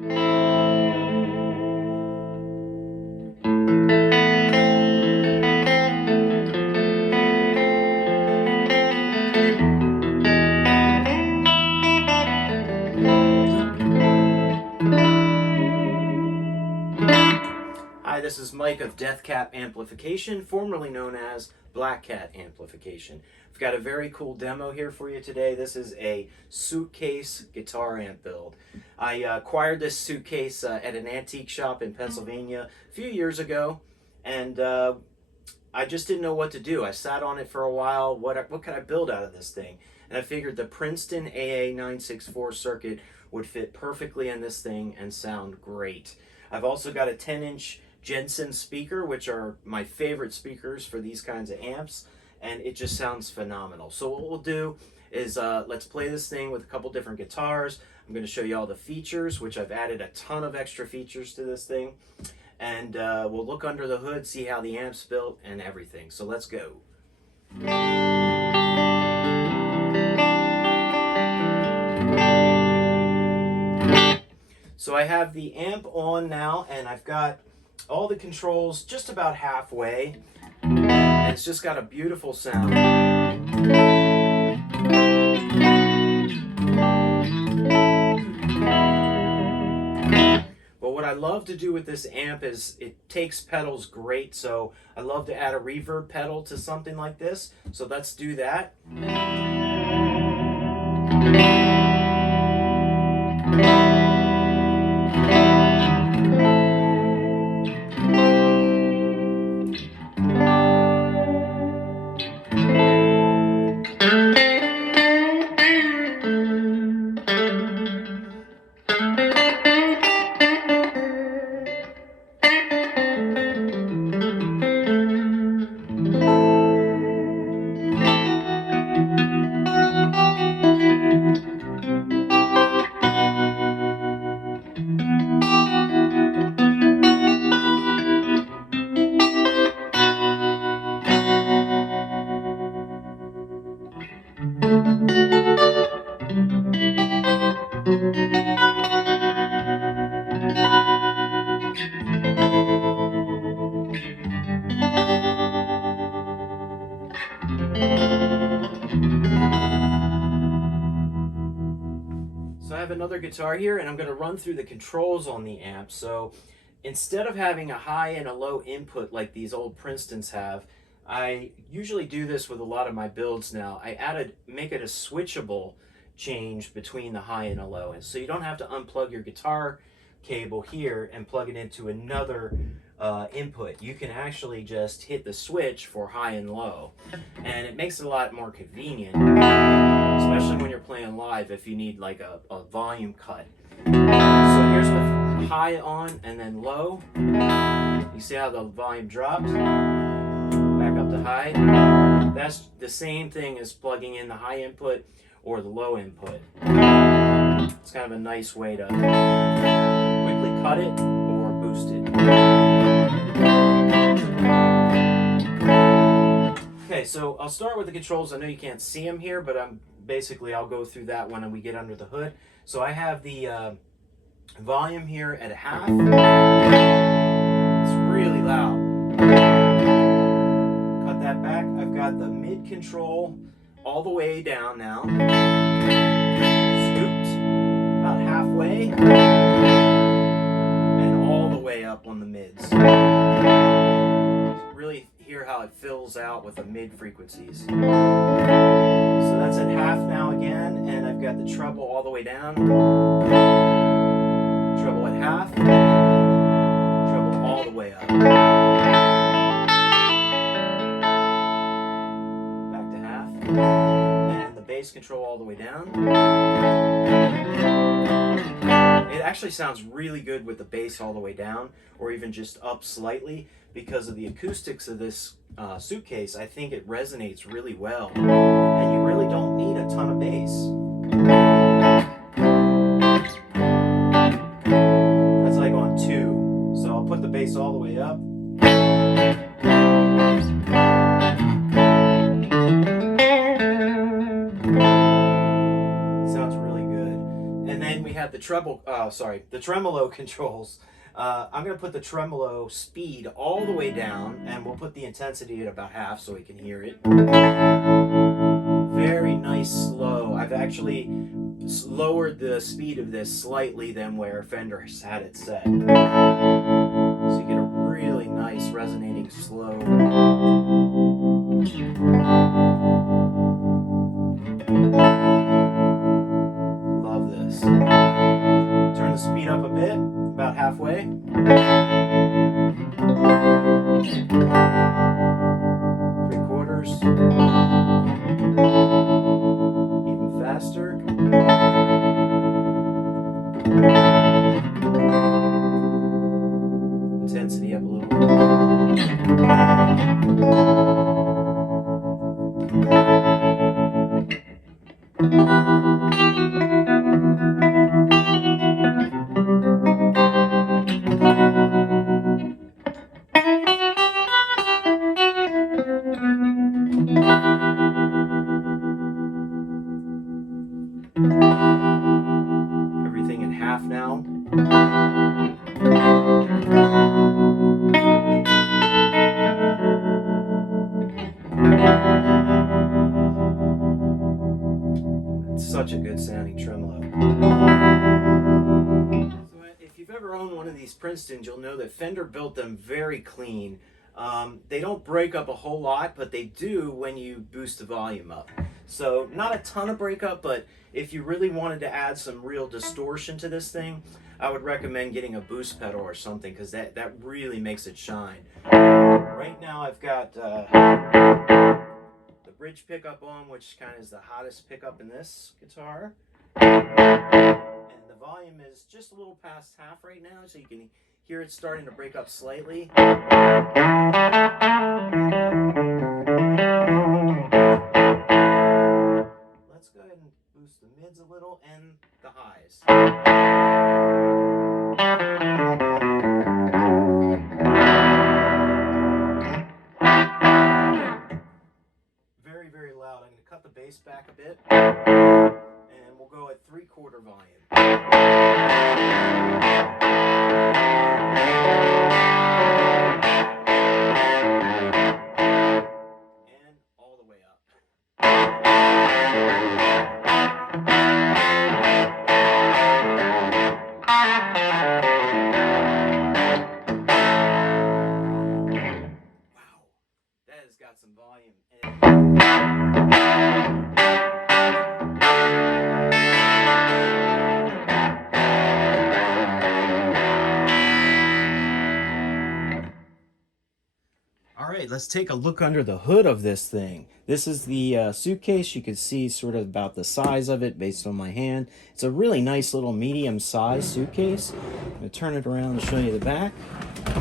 Hi, this is Mike of DeathCap Amplification, formerly known as Black Cat Amplification. I've got a very cool demo here for you today. This is a Suitcase guitar amp build. I acquired this Suitcase at an antique shop in Pennsylvania a few years ago, and I just didn't know what to do. I sat on it for a while. What could I build out of this thing? And I figured the Princeton AA964 circuit would fit perfectly in this thing and sound great. I've also got a 10-inch Jensen speaker, which are my favorite speakers for these kinds of amps, and it just sounds phenomenal. So what we'll do is let's play this thing with a couple different guitars. I'm going to show you all the features, which I've added a ton of extra features to this thing, and we'll look under the hood, see how the amp's built and everything. So let's go. So I have the amp on now, and I've got all the controls just about halfway, and it's just got a beautiful sound. But what I love to do with this amp is it takes pedals great, so I love to add a reverb pedal to something like this. So let's do that. So I have another guitar here, and I'm going to run through the controls on the amp. So instead of having a high and a low input like these old Princetons have, I usually do this with a lot of my builds now. Make it a switchable change between the high and a low. And so you don't have to unplug your guitar cable here and plug it into another input. You can actually just hit the switch for high and low, and it makes it a lot more convenient, especially when you're playing live if you need like a volume cut. So here's with high on and then low. You see how the volume dropped? Back up to high. That's the same thing as plugging in the high input or the low input. It's kind of a nice way to quickly cut it or boost it. Okay, so I'll start with the controls. I know you can't see them here, but I'll go through that when we get under the hood. So I have the volume here at a half. It's really loud. Cut that back. I've got the mid control all the way down now. Scooped about halfway. And all the way up on the mids. Really hear how it fills out with the mid frequencies. So that's at half now again, and I've got the treble all the way down. Treble at half. Treble all the way up. Back to half. And the bass control all the way down. It actually sounds really good with the bass all the way down, or even just up slightly, because of the acoustics of this Suitcase. I think it resonates really well, and you really don't need a ton of bass. That's like on 2, so I'll put the bass all the way up. Sounds really good. And then we have the the tremolo controls. I'm going to put the tremolo speed all the way down, and we'll put the intensity at about half so we can hear it. Very nice slow. I've actually lowered the speed of this slightly than where Fender has had it set. So you get a really nice resonating slow. Love this. Turn the speed up a bit, about halfway. 3/4. Even faster. Intensity up a little. Everything in half now. It's such a good sounding tremolo. So if you've ever owned one of these Princetons, you'll know that Fender built them very clean. They don't break up a whole lot, but they do when you boost the volume up. So not a ton of breakup, but if you really wanted to add some real distortion to this thing, I would recommend getting a boost pedal or something, because that really makes it shine. Right now I've got the bridge pickup on, which kind of is the hottest pickup in this guitar. And the volume is just a little past half right now, so you can hear it starting to break up slightly. Let's go ahead and boost the mids a little and the highs. Very, very loud. I'm going to cut the bass back a bit, and we'll go at 3/4 volume. And all the way up. Wow, that has got some volume. All right, let's take a look under the hood of this thing. This is the Suitcase. You can see sort of about the size of it based on my hand. It's a really nice little medium-sized suitcase. I'm going to turn it around and show you the back.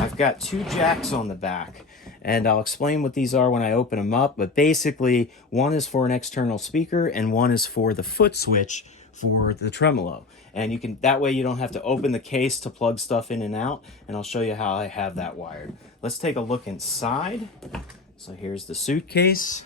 I've got 2 jacks on the back, and I'll explain what these are when I open them up, but basically one is for an external speaker and one is for the foot switch for the tremolo. And you can, that way you don't have to open the case to plug stuff in and out, and I'll show you how I have that wired. Let's take a look inside. So here's the Suitcase.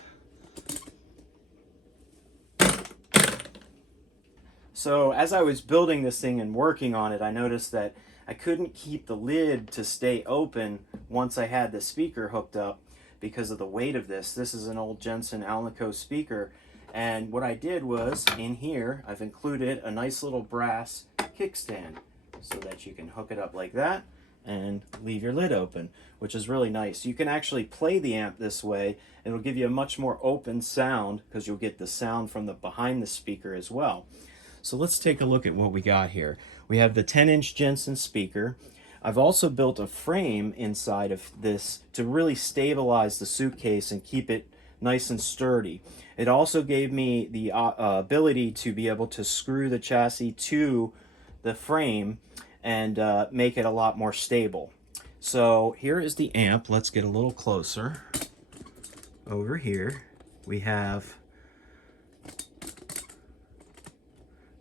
So as I was building this thing and working on it, I noticed that I couldn't keep the lid to stay open once I had the speaker hooked up because of the weight of this. This is an old Jensen Alnico Speaker. And what I did was, in here, I've included a nice little brass kickstand so that you can hook it up like that and leave your lid open, which is really nice. You can actually play the amp this way. It'll give you a much more open sound because you'll get the sound from the behind the speaker as well. So let's take a look at what we got here. We have the 10-inch Jensen speaker. I've also built a frame inside of this to really stabilize the Suitcase and keep it nice and sturdy. It also gave me the ability to be able to screw the chassis to the frame and make it a lot more stable. So here is the amp. Let's get a little closer. Over here we have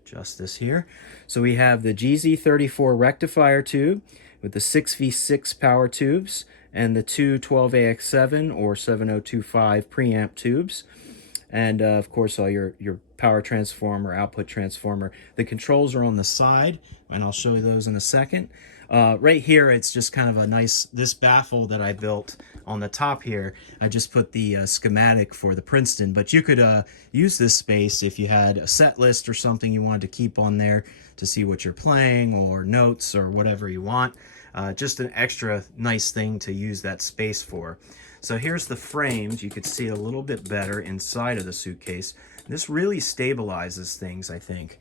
just this here. So we have the GZ34 rectifier tube with the 6V6 power tubes and the two 12AX7 or 7025 preamp tubes. and of course all your power transformer, output transformer. The controls are on the side, and I'll show you those in a second. Right here, it's just kind of a nice, this baffle that I built on the top here, I just put the schematic for the Princeton, but you could use this space if you had a set list or something you wanted to keep on there to see what you're playing, or notes, or whatever you want. Just an extra nice thing to use that space for. So here's the frames. You could see a little bit better inside of the Suitcase. This really stabilizes things, I think.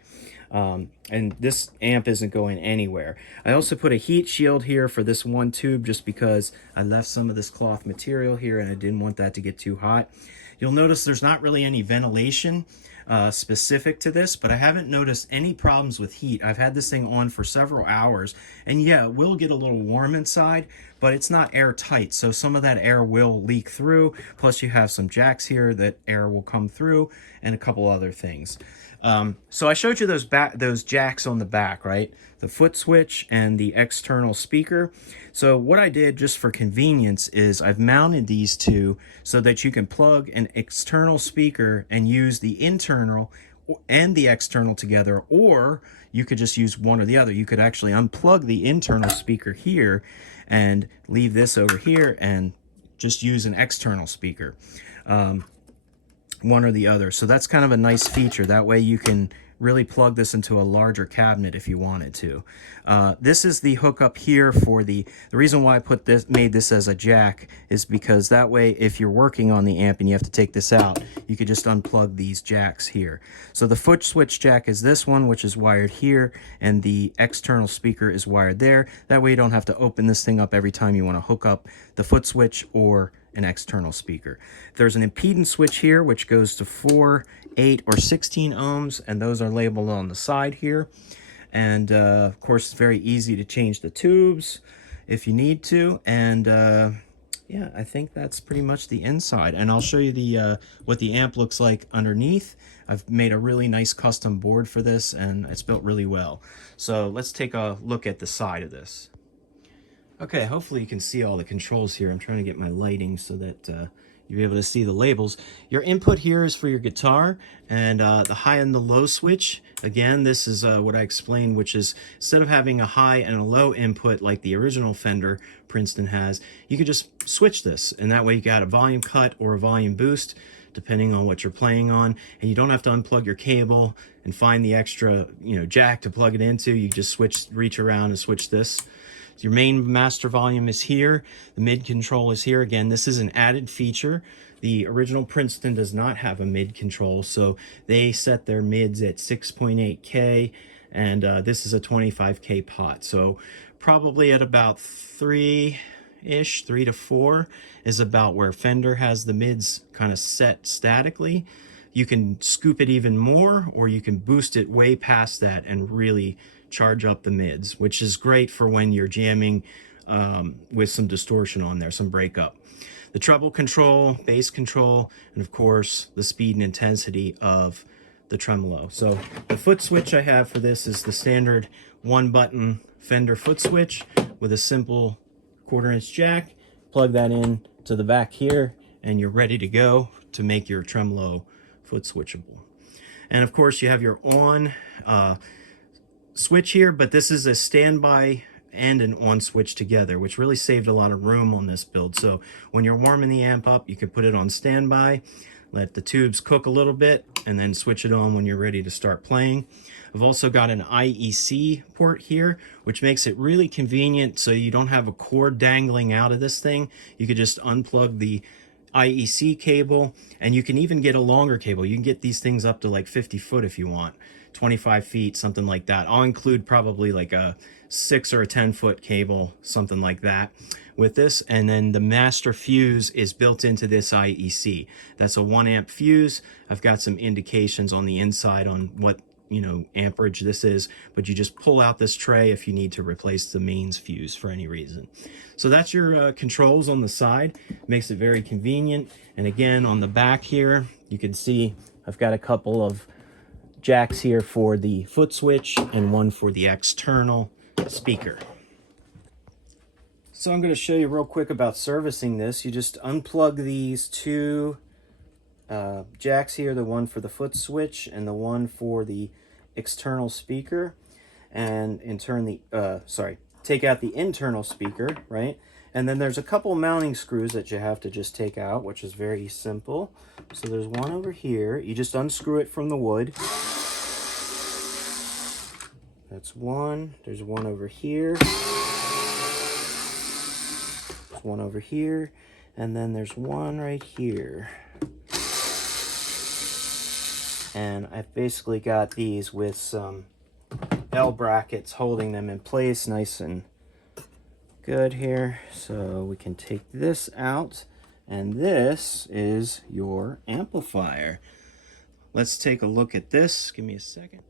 And this amp isn't going anywhere. I also put a heat shield here for this one tube just because I left some of this cloth material here and I didn't want that to get too hot. You'll notice there's not really any ventilation specific to this, but I haven't noticed any problems with heat. I've had this thing on for several hours, and yeah, it will get a little warm inside, but it's not airtight, so some of that air will leak through. Plus you have some jacks here that air will come through, and a couple other things. So I showed you those jacks on the back, right? The foot switch and the external speaker. So what I did just for convenience is I've mounted these two so that you can plug an external speaker and use the internal and the external together, or you could just use one or the other. You could actually unplug the internal speaker here and leave this over here and just use an external speaker. One or the other. So that's kind of a nice feature. That way you can really plug this into a larger cabinet if you wanted to. This is the hookup here for the reason why I made this as a jack is because that way if you're working on the amp and you have to take this out, you could just unplug these jacks here. So the foot switch jack is this one, which is wired here, and the external speaker is wired there. That way you don't have to open this thing up every time you want to hook up the foot switch or an external speaker. There's an impedance switch here which goes to 4, 8, or 16 ohms, and those are labeled on the side here. And of course it's very easy to change the tubes if you need to. And yeah, I think that's pretty much the inside, and I'll show you the what the amp looks like underneath. I've made a really nice custom board for this, and it's built really well. So let's take a look at the side of this. Okay, hopefully you can see all the controls here. I'm trying to get my lighting so that you'll be able to see the labels. Your input here is for your guitar, and the high and the low switch. Again, this is what I explained, which is instead of having a high and a low input like the original Fender Princeton has, you could just switch this, and that way you got a volume cut or a volume boost, depending on what you're playing on, and you don't have to unplug your cable and find the extra, jack to plug it into. You just reach around and switch this. Your main master volume is here. The mid control is here. Again, this is an added feature. The original Princeton does not have a mid control, so they set their mids at 6.8K, and this is a 25K pot. So probably at about 3-ish, 3 to 4 is about where Fender has the mids kind of set statically. You can scoop it even more, or you can boost it way past that and really charge up the mids, which is great for when you're jamming with some distortion on there, some breakup. The treble control, bass control, and of course the speed and intensity of the tremolo. So the foot switch I have for this is the standard 1-button Fender foot switch with a simple 1/4-inch jack. Plug that in to the back here, and you're ready to go to make your tremolo foot switchable. And of course you have your on switch here, but this is a standby and an on switch together, which really saved a lot of room on this build. So when you're warming the amp up, you can put it on standby, let the tubes cook a little bit, and then switch it on when you're ready to start playing. I've also got an IEC port here, which makes it really convenient so you don't have a cord dangling out of this thing. You could just unplug the IEC cable, and you can even get a longer cable. You can get these things up to like 50 foot if you want, 25 feet, something like that. I'll include probably like a 6 or a 10-foot cable, something like that with this. And then the master fuse is built into this IEC. That's a 1 amp fuse. I've got some indications on the inside on what amperage this is, but you just pull out this tray if you need to replace the mains fuse for any reason. So that's your controls on the side. Makes it very convenient. And again, on the back here, you can see I've got a couple of jacks here for the foot switch and one for the external speaker. So I'm going to show you real quick about servicing this. You just unplug these two jacks here, the one for the foot switch and the one for the external speaker, and take out the internal speaker, right? And then there's a couple mounting screws that you have to just take out, which is very simple. So there's one over here. You just unscrew it from the wood. That's one. There's one over here. There's one over here. And then there's one right here. And I've basically got these with some L brackets holding them in place nice and good here. So we can take this out, and this is your amplifier. Let's take a look at this. Give me a second.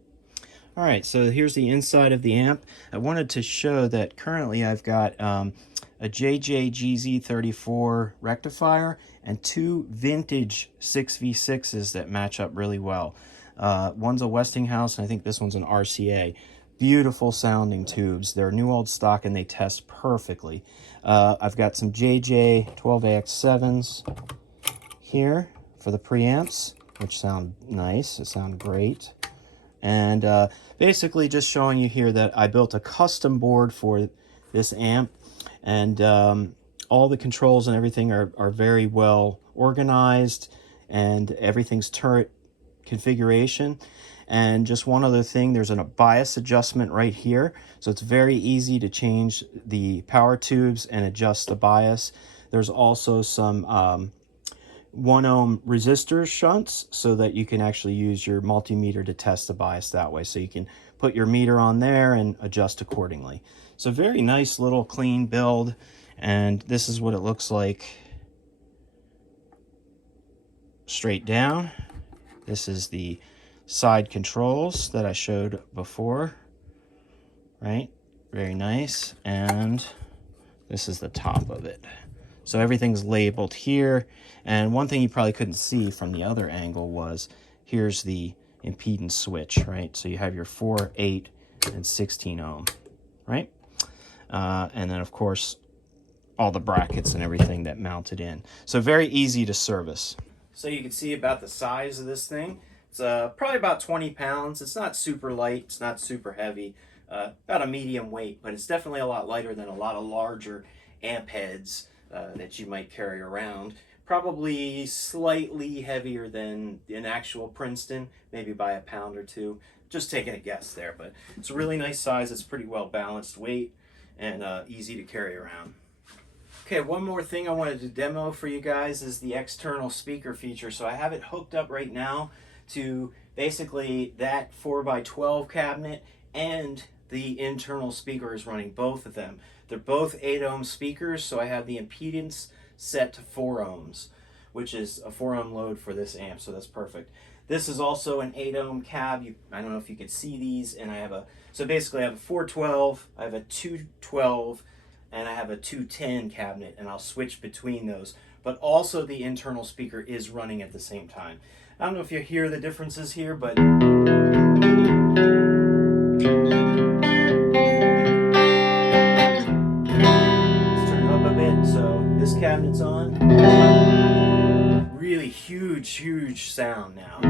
All right, so here's the inside of the amp. I wanted to show that currently I've got a JJGZ34 rectifier and two vintage 6v6s that match up really well. One's a Westinghouse, and I think this one's an RCA. Beautiful sounding tubes. They're new old stock, and they test perfectly. I've got some JJ 12AX7s here for the preamps, which sound nice. It sound great. And basically just showing you here that I built a custom board for this amp, and all the controls and everything are very well organized, and everything's turret configuration. And just one other thing, there's a bias adjustment right here, so it's very easy to change the power tubes and adjust the bias. There's also some 1 ohm resistor shunts so that you can actually use your multimeter to test the bias that way. So you can put your meter on there and adjust accordingly. So very nice little clean build, and this is what it looks like straight down. This is the side controls that I showed before, right? Very nice. And this is the top of it. So everything's labeled here. And one thing you probably couldn't see from the other angle was here's the impedance switch, right? So you have your 4, 8, and 16 ohm, right? And then, of course, all the brackets and everything that mounted in. So very easy to service. So you can see about the size of this thing. It's probably about 20 pounds. It's not super light. It's not super heavy. About a medium weight, but it's definitely a lot lighter than a lot of larger amp heads that you might carry around. Probably slightly heavier than an actual Princeton, maybe by a pound or two. Just taking a guess there, but it's a really nice size. It's pretty well balanced weight and easy to carry around. Okay, one more thing I wanted to demo for you guys is the external speaker feature. So I have it hooked up right now to basically that 4x12 cabinet, and the internal speaker is running both of them. They're both 8 ohm speakers, so I have the impedance set to 4 ohms, which is a 4 ohm load for this amp, so that's perfect. This is also an 8 ohm cab. I don't know if you could see these, and I have so basically I have a 412, I have a 212, and I have a 210 cabinet, and I'll switch between those. But also the internal speaker is running at the same time. I don't know if you hear the differences here, but let's turn it up a bit. So this cabinet's on. Really huge sound now.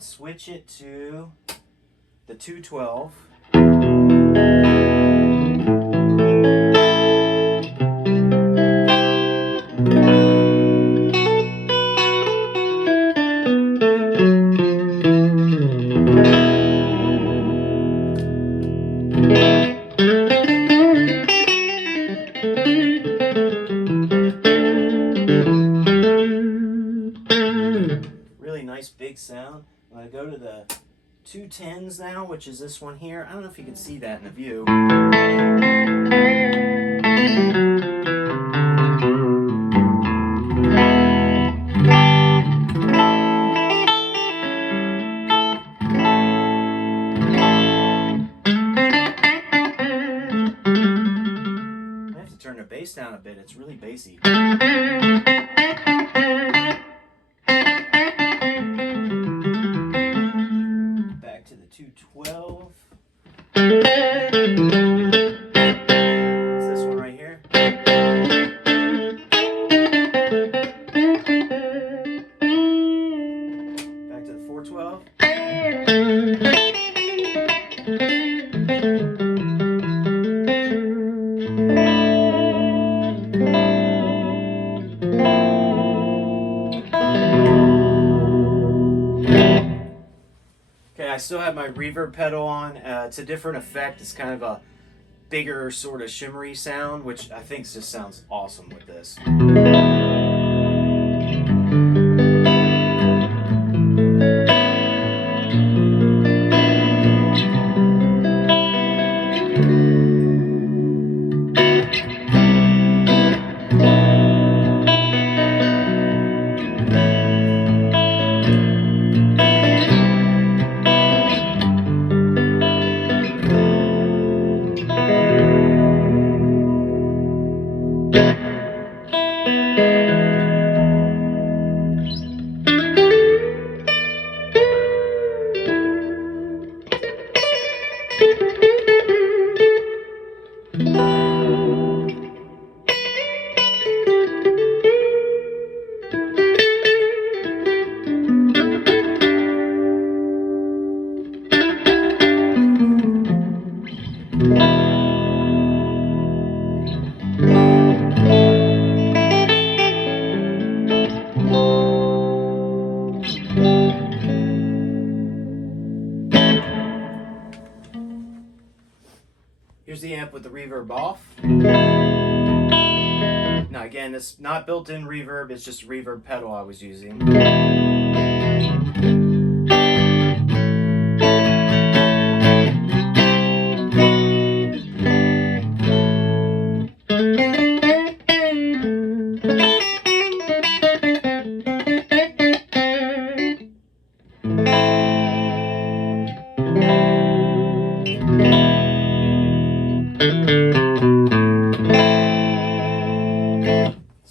Switch it to the 212. Really nice big sound. I'm going to go to the 210s now, which is this one here. I don't know if you can see that in the view. I have to turn the bass down a bit. It's really bassy. my reverb pedal on. It's a different effect. It's kind of a bigger sort of shimmery sound, which I think just sounds awesome with this. Here's the amp with the reverb off. Now again, it's not built-in reverb, it's just a reverb pedal I was using.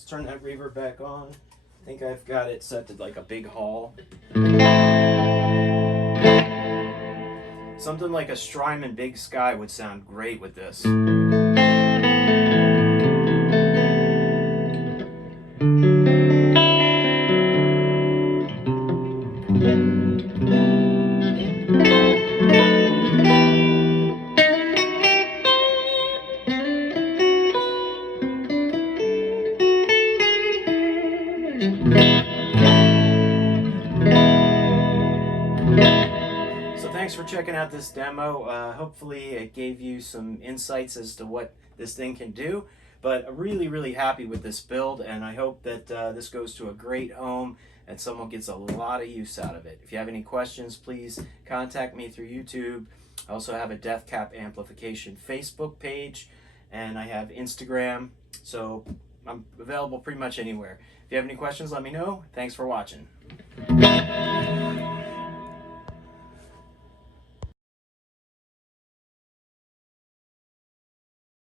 Turn that reverb back on. I think I've got it set to like a big hall. Something like a Strymon Big Sky would sound great with this. Thanks for checking out this demo. Hopefully it gave you some insights as to what this thing can do. But I'm really happy with this build, and I hope that this goes to a great home and someone gets a lot of use out of it. If you have any questions, please contact me through YouTube. I also have a DeathCap Amplification Facebook page, and I have Instagram, so I'm available pretty much anywhere. If you have any questions, let me know. Thanks for watching.